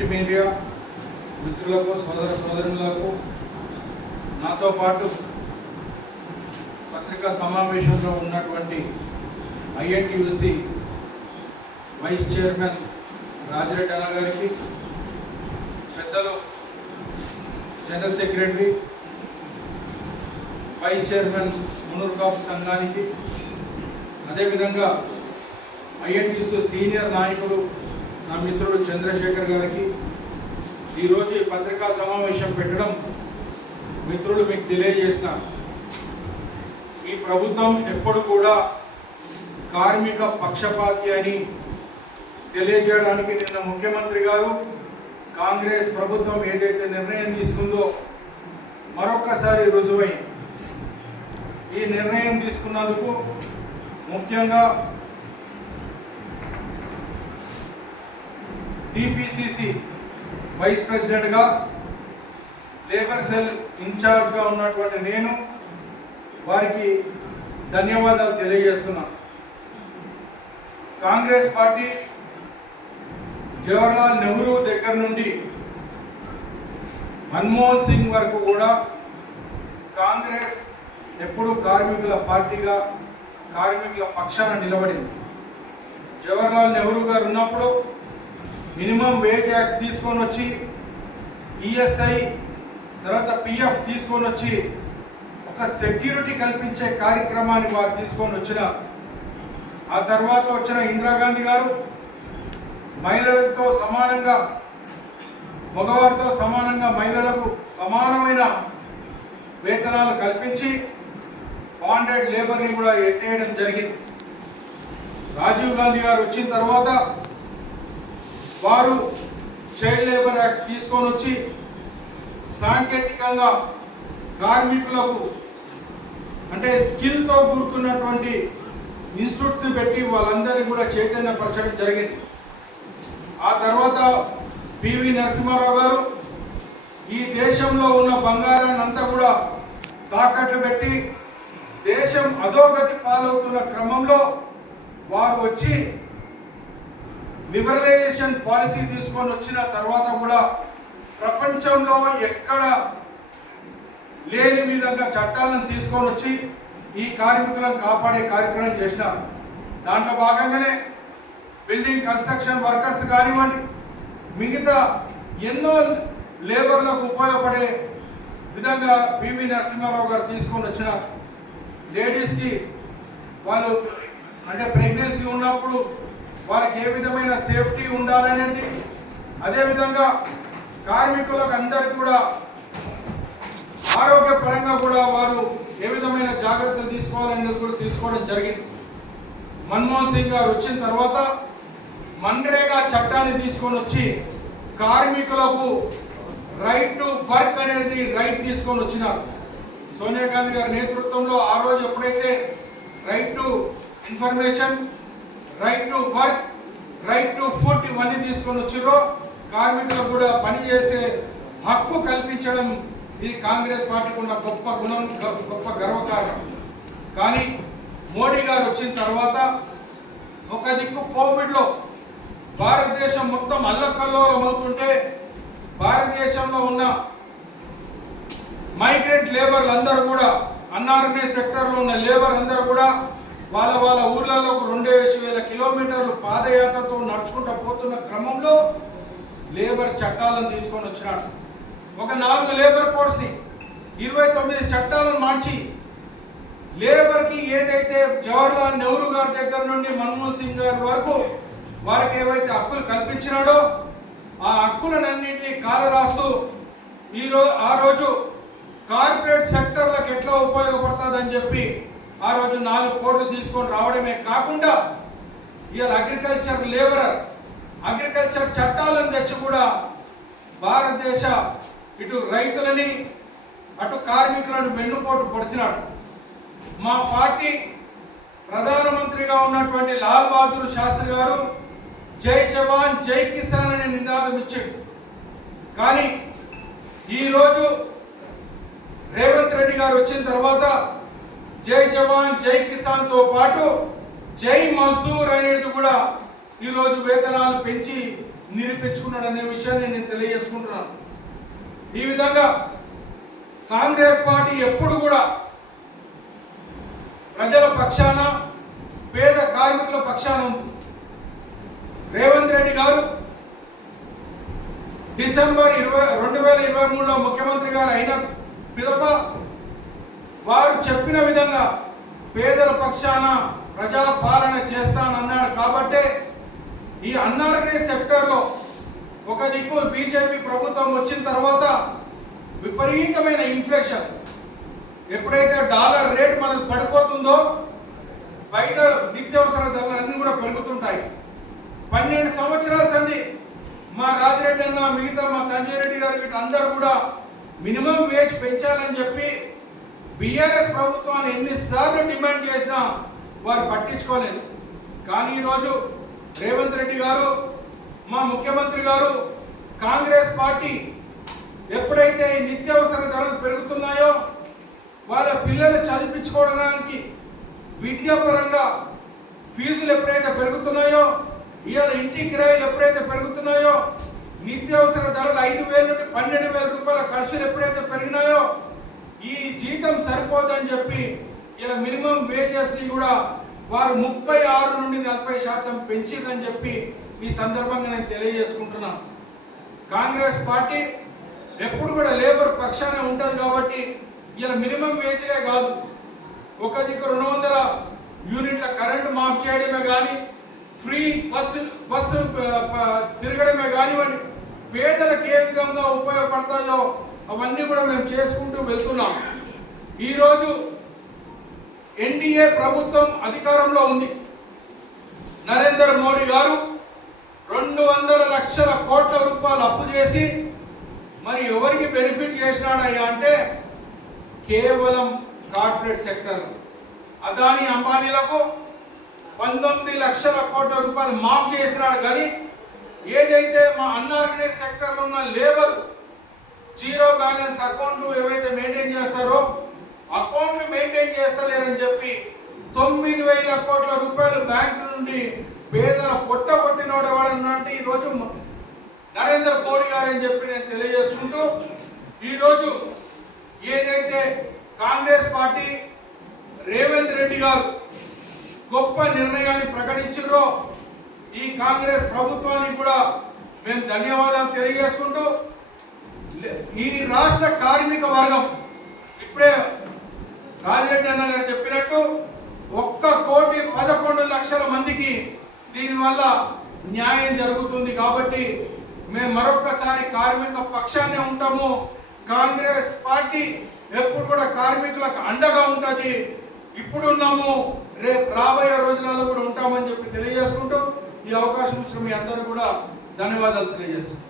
Print media మిత్రులకు సోదరులకు నాతో పాటు పత్రికా సమావేశంలో ఉన్నటువంటి ఐఎన్టీయూసీ వైస్ చైర్మన్ రాజిరెడ్డి అన్న గారికి, పెద్దలు general secretary vice chairman Munur కాపు సంఘానికి, అదేవిధంగా ఐఎన్టీయూసీ సీనియర్ నాయకుడు నా మిత్రుడు చంద్రశేఖర్ గారికి ఈరోజు ఈ పత్రికా సమావేశం పెట్టడం మిత్రులు మీకు తెలియజేస్తున్నారు. ఈ ప్రభుత్వం ఎప్పుడు కూడా కార్మిక పక్షపాతి అని తెలియజేయడానికి నిన్న ముఖ్యమంత్రి గారు కాంగ్రెస్ ప్రభుత్వం ఏదైతే నిర్ణయం తీసుకుందో మరొకసారి రుజువైంది. ఈ నిర్ణయం తీసుకున్నందుకు ముఖ్యంగా టీపీసీసీ వైస్ ప్రెసిడెంట్గా, లేబర్ సెల్ ఇన్ఛార్జ్గా ఉన్నటువంటి నేను వారికి ధన్యవాదాలు తెలియజేస్తున్నాను. కాంగ్రెస్ పార్టీ జవహర్లాల్ నెహ్రూ దగ్గర నుండి మన్మోహన్ సింగ్ వరకు కూడా కాంగ్రెస్ ఎప్పుడు కార్మికుల పార్టీగా, కార్మికుల పక్షాన నిలబడింది. జవహర్లాల్ నెహ్రూ గారు ఉన్నప్పుడు మినిమం వేజ్ యాక్ట్ తీసుకొని వచ్చి, ఈఎస్ఐ తర్వాత పిఎఫ్ తీసుకొని వచ్చి ఒక సెక్యూరిటీ కల్పించే కార్యక్రమాన్ని వారు తీసుకొని వచ్చిన. ఆ తర్వాత వచ్చిన ఇందిరాగాంధీ గారు మహిళలతో సమానంగా, మగవారితో సమానంగా మహిళలకు సమానమైన వేతనాలు కల్పించి బాండెడ్ లేబర్ని కూడా ఎత్తేయడం జరిగింది. రాజీవ్ గాంధీ గారు వచ్చిన తర్వాత వారు చైల్డ్ లేబర్ యాక్ట్ తీసుకొని వచ్చి సాంకేతికంగా కార్మికులకు అంటే స్కిల్తో కూడుకున్నటువంటి ఇన్స్టిట్యూట్ని పెట్టి వాళ్ళందరినీ కూడా చైతన్యపరచడం జరిగింది. ఆ తర్వాత పివి నరసింహారావు గారు ఈ దేశంలో ఉన్న బంగారాన్ని అంతా కూడా తాకట్లు పెట్టి దేశం అధోగతి పాలవుతున్న క్రమంలో వారు వచ్చి లిబరలైజేషన్ పాలసీ తీసుకొని వచ్చిన తర్వాత కూడా ప్రపంచంలో ఎక్కడ లేని విధంగా చట్టాలను తీసుకొని వచ్చి ఈ కార్మికులను కాపాడే కార్యక్రమం చేసినారు. దాంట్లో భాగంగానే బిల్డింగ్ కన్స్ట్రక్షన్ వర్కర్స్ కానివ్వండి, మిగతా ఎన్నో లేబర్లకు ఉపయోగపడే విధంగా పివి నరసింహారావు గారు తీసుకొని వచ్చినారు. లేడీస్కి వాళ్ళు అంటే ప్రెగ్నెన్సీ ఉన్నప్పుడు వాళ్ళకి ఏ విధమైన సేఫ్టీ ఉండాలనేది, అదేవిధంగా కార్మికులకు అందరికీ కూడా ఆరోగ్యపరంగా కూడా వారు ఏ విధమైన జాగ్రత్తలు తీసుకోవాలనేది కూడా తీసుకోవడం జరిగింది. మన్మోహన్ సింగ్ గారు వచ్చిన తర్వాత మన్రేగా చట్టాన్ని తీసుకొని వచ్చి కార్మికులకు రైట్ టు వర్క్ అనేది రైట్ తీసుకొని వచ్చినారు. సోనియా గాంధీ గారి నేతృత్వంలో ఆ రోజు ఎప్పుడైతే right to information, right to work, right to food ఇవన్నీ తీసుకొని వచ్చిరో కార్మికులకు కూడా పనిచేసే హక్కు కల్పించడం ఇది కాంగ్రెస్ పార్టీకి ఉన్న గొప్ప గుణం, గొప్ప గర్వకారణం. కానీ మోడీ గారు వచ్చిన తర్వాత ఒక దిక్కు కోవిడ్లో భారతదేశం మొత్తం అల్లకల్లోలం అవుతుంటే భారతదేశంలో ఉన్న మైగ్రెంట్ లేబర్లు అందరూ కూడా, అన్ఆర్గనైజ్ సెక్టర్లో ఉన్న లేబర్ అందరూ కూడా వాళ్ళ వాళ్ళ ఊర్లలో 2,000 కిలోమీటర్లు పాదయాత్రతో నడుచుకుంటూ పోతున్న క్రమంలో లేబర్ చట్టాలను తీసుకొని వచ్చినాడు. ఒక 4 లేబర్ కోడ్స్ని 29 చట్టాలను మార్చి లేబర్కి ఏదైతే జవహర్లాల్ నెహ్రూ గారి దగ్గర నుండి మన్మోహన్ సింగ్ గారి వరకు వారికి ఏవైతే హక్కులు కల్పించినాడో ఆ హక్కులన్నింటినీ కాలరాస్తూ ఆ రోజు కార్పొరేట్ సెక్టర్లకు ఎట్లా ఉపయోగపడుతుందని చెప్పి ఆ రోజు 4 కోట్లు తీసుకొని రావడమే కాకుండా ఇవాళ అగ్రికల్చర్ చట్టాలను తెచ్చి కూడా భారతదేశ ఇటు రైతులని అటు కార్మికులను వెన్నుపోటు పొడిచినాడు. మా పార్టీ ప్రధానమంత్రిగా ఉన్నటువంటి లాల్ బహదూర్ శాస్త్రి గారు జై జవాన్ జై కిసాన్ అనే నినాదం ఇచ్చాడు. కానీ ఈరోజు రేవంత్ రెడ్డి గారు వచ్చిన తర్వాత జై జవాన్ జై కిసాన్ తో పాటు జై మజ్దూర్ అనేది కూడా ఈరోజు వేతనాలు పెంచి నిరూపించుకున్నాడనే విషయాన్ని నేను తెలియజేసుకుంటున్నాను. ఈ విధంగా కాంగ్రెస్ పార్టీ ఎప్పుడు కూడా ప్రజల పక్షాన, పేద కార్మికుల పక్షాన ఉంది. రేవంత్ రెడ్డి గారు డిసెంబర్ 2023లో ముఖ్యమంత్రి గారు అయిన పిదప వారు చెప్పిన విధంగా పేదల పక్షాన ప్రజా పాలన చేస్తానన్నాడు. కాబట్టే ఈ అన్ఆర్గనైజ్ సెక్టర్లో ఒక దిక్కు బీజేపీ ప్రభుత్వం వచ్చిన తర్వాత విపరీతమైన ఇన్ఫ్లేషన్, ఎప్పుడైతే డాలర్ రేట్ మనకు పడిపోతుందో బయట నిత్యావసర ధరలన్నీ కూడా పెరుగుతుంటాయి. 12 సంవత్సరాల సంది మా రాజిరెడ్డి అన్న, మిగతా మా సంజయ్ రెడ్డి గారు వీళ్ళందరూ కూడా మినిమం వేజ్ పెంచాలని చెప్పి బీఆర్ఎస్ ప్రభుత్వాన్ని ఎన్నిసార్లు డిమాండ్ చేసినా వారు పట్టించుకోలేదు. కానీ ఈరోజు రేవంత్ రెడ్డి గారు, మా ముఖ్యమంత్రి గారు, కాంగ్రెస్ పార్టీ ఎప్పుడైతే ఈ నిత్యావసర ధరలు పెరుగుతున్నాయో, వాళ్ళ పిల్లలు చదివించుకోవడానికి విద్యాపరంగా ఫీజులు ఎప్పుడైతే పెరుగుతున్నాయో, ఇవాళ ఇంటి కిరాయిలు ఎప్పుడైతే పెరుగుతున్నాయో, నిత్యావసర ధరలు 5,000 నుండి 12,000 రూపాయల ఖర్చులు ఎప్పుడైతే పెరిగినాయో, ఈ జీతం సరిపోదని చెప్పి ఇలా మినిమం వేజెస్ ని కూడా వారు 36 నుండి 40% పెంచిందని చెప్పి ఈ సందర్భంగా నేను తెలియజేసుకుంటున్నాను. కాంగ్రెస్ పార్టీ ఎప్పుడు కూడా లేబర్ పక్షానే ఉంటుంది. కాబట్టి ఇలా మినిమం వేజ్లే కాదు, ఒక దిక్కు 200 యూనిట్ల కరెంటు మాఫ్ చేయడమే కానీ, ఫ్రీ బస్సు తిరగడమే కానివ్వండి, పేదలకు ఏ విధంగా ఉపయోగపడతాయో అవన్నీ కూడా మేము చేసుకుంటూ వెళ్తున్నాం. ఈరోజు ఎన్డీఏ ప్రభుత్వం అధికారంలో ఉంది. నరేంద్ర మోడీ గారు 200 లక్షల కోట్ల రూపాయలు అప్పు చేసి మరి ఎవరికి బెనిఫిట్ చేసినాడయ్యా అంటే కేవలం కార్పొరేట్ సెక్టర్ అదానీ అంబానీలకు 19 లక్షల కోట్ల రూపాయలు మాఫ్ చేసినాడు. కానీ ఏదైతే మా అన్ఆర్గనైజ్ సెక్టర్లో ఉన్న లేబర్ జీరో బ్యాలెన్స్ అకౌంట్లు ఏవైతే మెయింటైన్ చేస్తారో అకౌంట్లు మెయింటైన్ చేస్తలేరని చెప్పి 9,000 కోట్ల రూపాయలు బ్యాంకు నుండి పేదల పొట్ట కొట్టినోడేవాడన్నట్టు ఈరోజు నరేంద్ర మోడీ గారు అని చెప్పి నేను తెలియజేసుకుంటూ, ఈరోజు ఏదైతే కాంగ్రెస్ పార్టీ రేవంత్ రెడ్డి గారు గొప్ప నిర్ణయాన్ని ప్రకటించారో ఈ కాంగ్రెస్ ప్రభుత్వానికి కూడా మేము ధన్యవాదాలు తెలియజేసుకుంటూ, ఈ రాష్ట్ర కార్మిక వర్గం ఇప్పుడే రాజిరెడ్డి అన్న గారు చెప్పినట్టు 1,11,00,000 మందికి దీనివల్ల న్యాయం జరుగుతుంది. కాబట్టి మేము మరొక్కసారి కార్మిక పక్షానే ఉంటాము. కాంగ్రెస్ పార్టీ ఎప్పుడు కూడా కార్మికులకు అండగా ఉంటుంది. ఇప్పుడు ఉన్నాము, రేపు రాబోయే రోజులలో కూడా ఉంటామని చెప్పి తెలియజేసుకుంటూ ఈ అవకాశం ఇచ్చిన మీ అందరూ కూడా ధన్యవాదాలు తెలియజేస్తున్నాం.